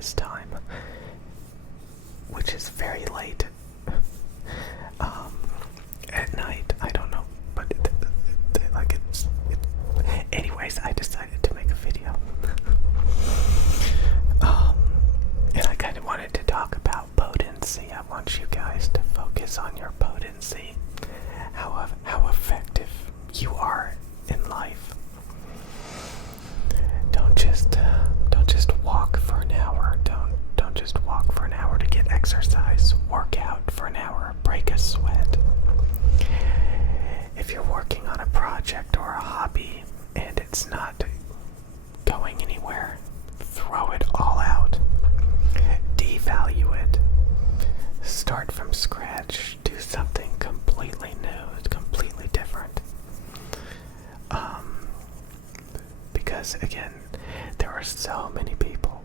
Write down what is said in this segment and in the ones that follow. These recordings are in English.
this time, which is very late at night. I don't know, but anyways, I decided to make a video. And I kind of wanted to talk about potency. I want you guys to focus on your potency, how effective you are in life. Don't just walk for an hour. Don't just walk for an hour to get exercise. Work out for an hour. Break a sweat. If you're working on a project or a hobby and it's not going anywhere, throw it all out. Devalue it. Start from scratch. Do something completely new, completely different. Because again, there are so many people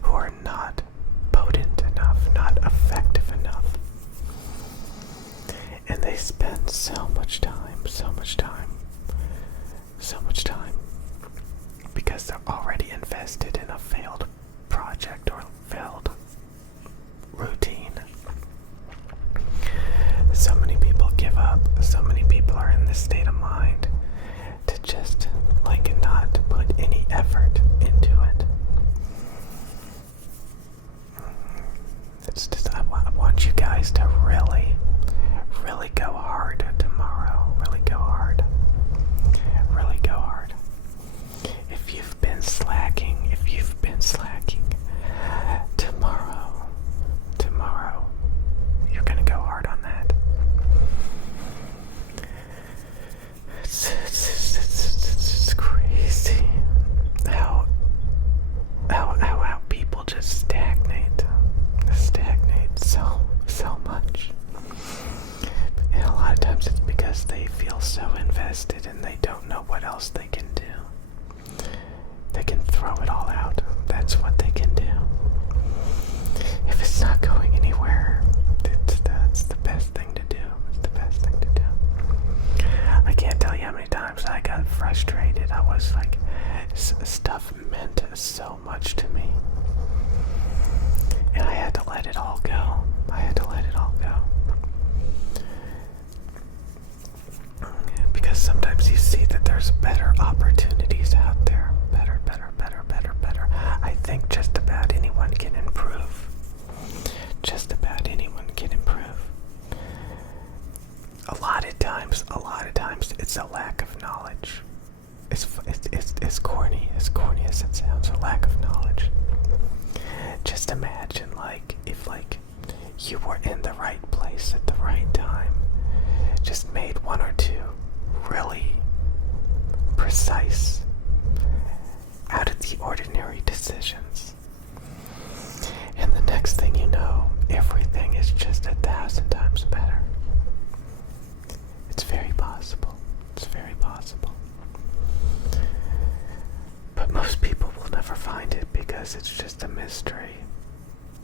who are not potent enough, not effective enough. And they spend so much time, because they're already invested in a failed project or failed routine. So many people give up. So many people are in this state of mind to just not put any effort into it. It's just, I want you guys to really go hard tomorrow. Really go hard. If you've been slacking, tomorrow, you're gonna go hard on that. It's crazy how people just stagnate so much. And a lot of times it's because they feel so invested and they don't know what else they can do. They can throw it all out. That's what they can do. If it's not going anywhere, that's the best thing to do. It's the best thing to do. I can't tell you how many times I got frustrated. I was like, stuff meant so much to me. And I had to let it all go. Because sometimes you see that there's better opportunities out there. Better. I think just about anyone can improve. A lot of times it's a lack of knowledge. It's corny as it sounds, a lack of knowledge. Just imagine if you were in the right place at the right time, just made one or two really precise, out of the ordinary decisions, and the next thing you know, everything is just 1,000 times better. It's very possible. But most people will never find it because it's just a mystery.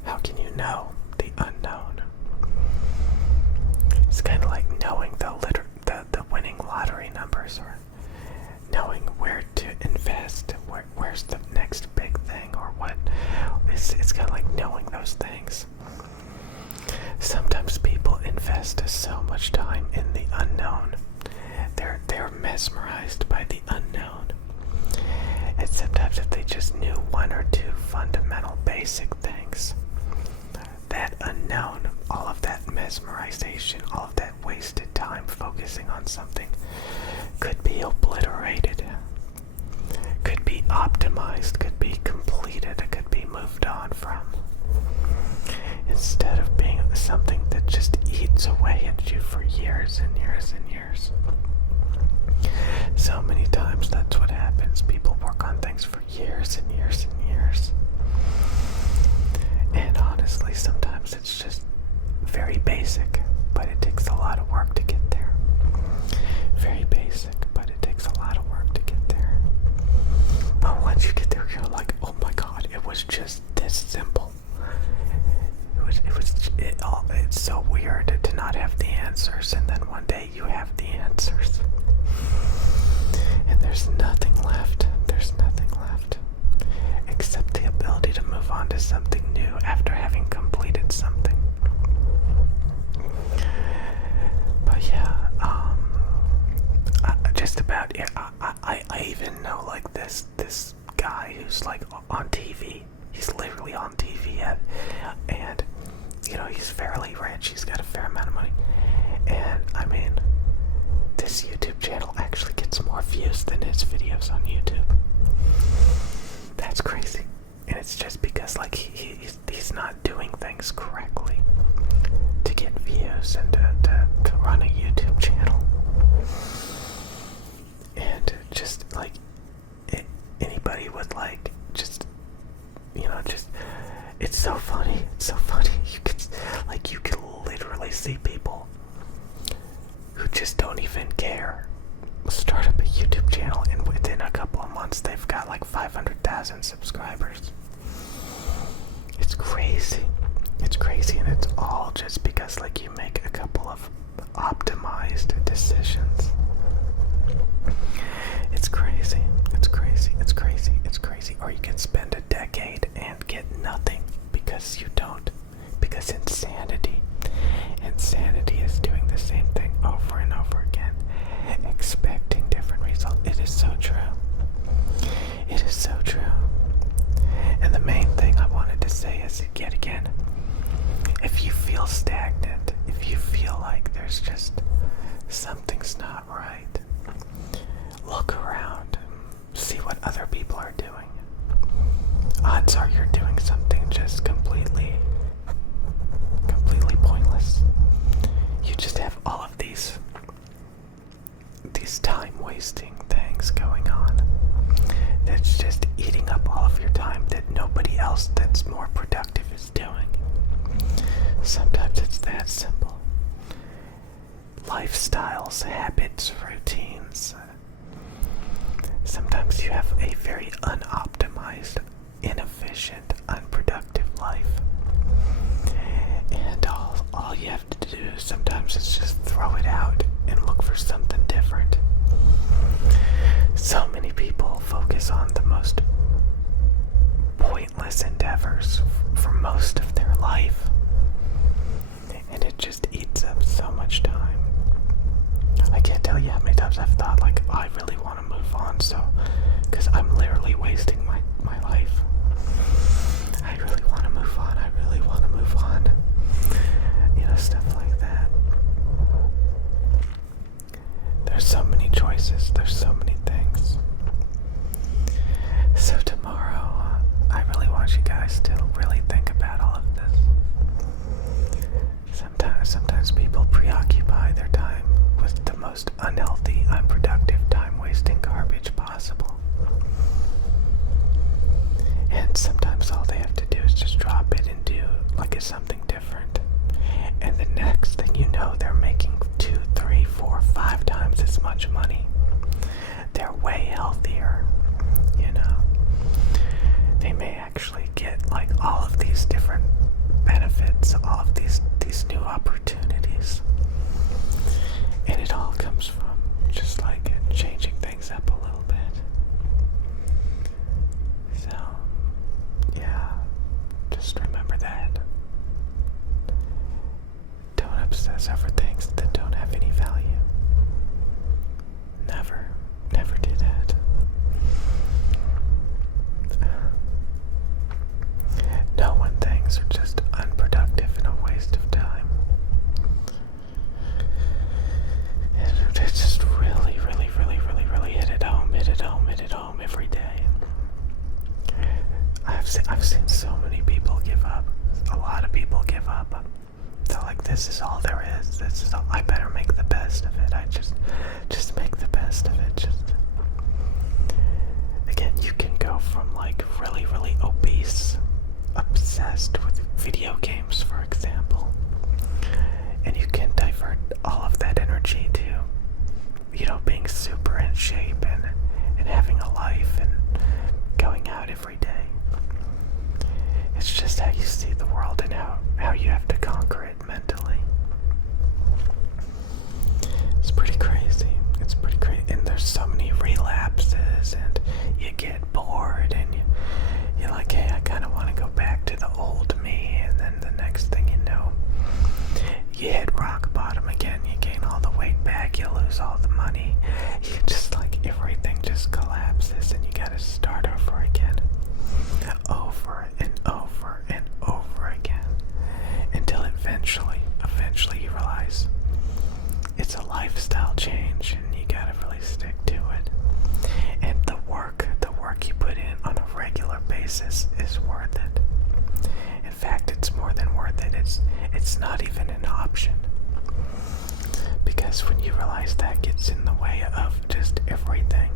How can you know the unknown? It's kind of like knowing the winning lottery numbers, or knowing where to invest, where's the next big thing, or what. It's kind of like knowing those things. Sometimes people invest so much time in the unknown. They're mesmerized by the unknown. And sometimes if they just knew one or two fundamental basic things, that unknown, all of that mesmerization, all of that wasted time focusing on something could be obliterated, could be optimized, could be completed, it could be moved on from. Instead of being something that just eats away at you for years and years and years. So many times that's what happens. People work on things for years and years and years. And honestly, sometimes it's just very basic, but it takes a lot of work to get there. Very basic, but it takes a lot of work to get there. But once you get there, you're like, oh my God, it was just this simple. It's so weird to not have the answers, and then one day you have the answers. And there's nothing left except the ability to move on on to something new after having completed something. But yeah, just about, yeah, I even know like this guy who's like on TV. He's literally on TV and you know, he's fairly rich. He's got a fair amount of money. And I mean, this YouTube channel actually gets more views than his videos on YouTube. That's crazy. And it's just because like he's not doing things correctly to get views and to run a YouTube channel. And just like anybody would like just, you know, just, it's so funny. It's so funny. You could literally see people who just don't even care start up a YouTube channel, and within a couple of months they've got like 500,000 subscribers. It's crazy. It's crazy, and it's all just because like you make a couple of optimized decisions. It's crazy. It's crazy. It's crazy. It's crazy. Or you can spend a decade and get nothing because you don't. Because insanity is doing the same thing over and over again, expecting different results. It is so true. It is so true. And the main thing I wanted to say is, yet again, if you feel stagnant, if you feel like there's just something's not right, look around, see what other people are doing. Odds are you're doing something just completely pointless. You just have all of these time-wasting things going on that's just eating up all of your time that nobody else that's more productive is doing. Sometimes it's that simple. Lifestyles, habits, routines. Sometimes you have a very unoptimized, inefficient, unproductive life. And all you have to do sometimes is just throw it out and look for something different. So many people focus on the most pointless endeavors for most of their life. And it just eats up so much time. I can't tell you how many times I've thought like, oh, I really want to move on, so, because I'm literally wasting my life. I really want to move on. I really want to move on. You know, stuff like that. There's so many choices. There's so many things. So tomorrow, I really want you guys to really think about all of this. Sometimes people preoccupy their time with the most unhealthy, unproductive, time-wasting garbage possible. And sometimes all they have to do is just drop it and do like something different. And the next thing you know, they're making 2, 3, 4, 5 times as much money. They're way healthier, you know. They may actually get like all of these different benefits, all of these new opportunities. And it all comes from just like changing things up a little bit. So, yeah, just remember that. Don't obsess over things that don't have any value. Never do that. Know when things are just unproductive and a waste of time. It's just really hit it home every day. I've seen so many people give up. A lot of people give up. They're like, this is all there is. This is all. I better make the best of it. I just make the best of it. Just again, you can go from like really obese, obsessed with video games, for example, and you can divert all of that energy to, you know, being super in shape and having a life and going out every day. It's just how you see the world and how you have to conquer it mentally. It's pretty crazy. It's pretty crazy. And there's so many relapses, and you get bored, and you're like, hey, I kind of want to go back the old me, and then the next thing you know, you hit rock bottom again. You gain all the weight back, you lose all the money. You just like everything just collapses, and you gotta start over again. Over and over and over again. Until eventually you realize it's a lifestyle change and you gotta really stick to it. And the work you put in on a regular basis is worth it. In fact, it's more than worth it. It's not even an option. Because when you realize that gets in the way of just everything,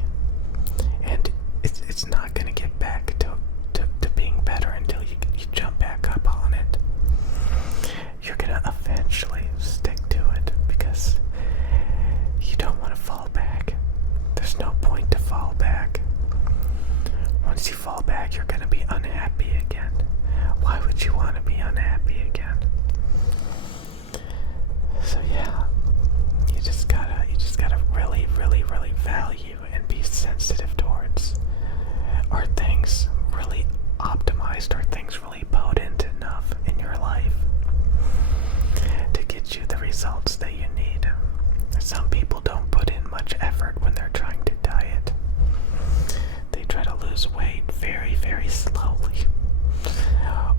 and it's not gonna get back to being better until you jump back up on it. You're gonna eventually stick to it because you don't want to fall back. There's no point to fall back. Once you fall back, you're gonna be unhappy again. Why would you want to be unhappy again? So yeah, you just gotta really, really, really value and be sensitive towards, are things really optimized, are things really potent enough in your life to get you the results that you need. Some people don't put in much effort when they're trying to diet. They try to lose weight very, very slowly.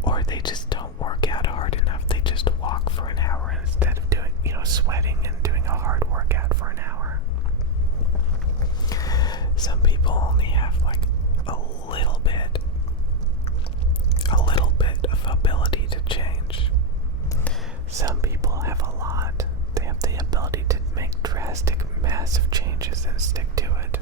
Or they just don't work out hard enough. They just walk for an hour instead of doing, sweating and doing a hard workout for an hour. Some people only have like a little bit of ability to change. Some people have a lot. They have the ability to make drastic, massive changes and stick to it.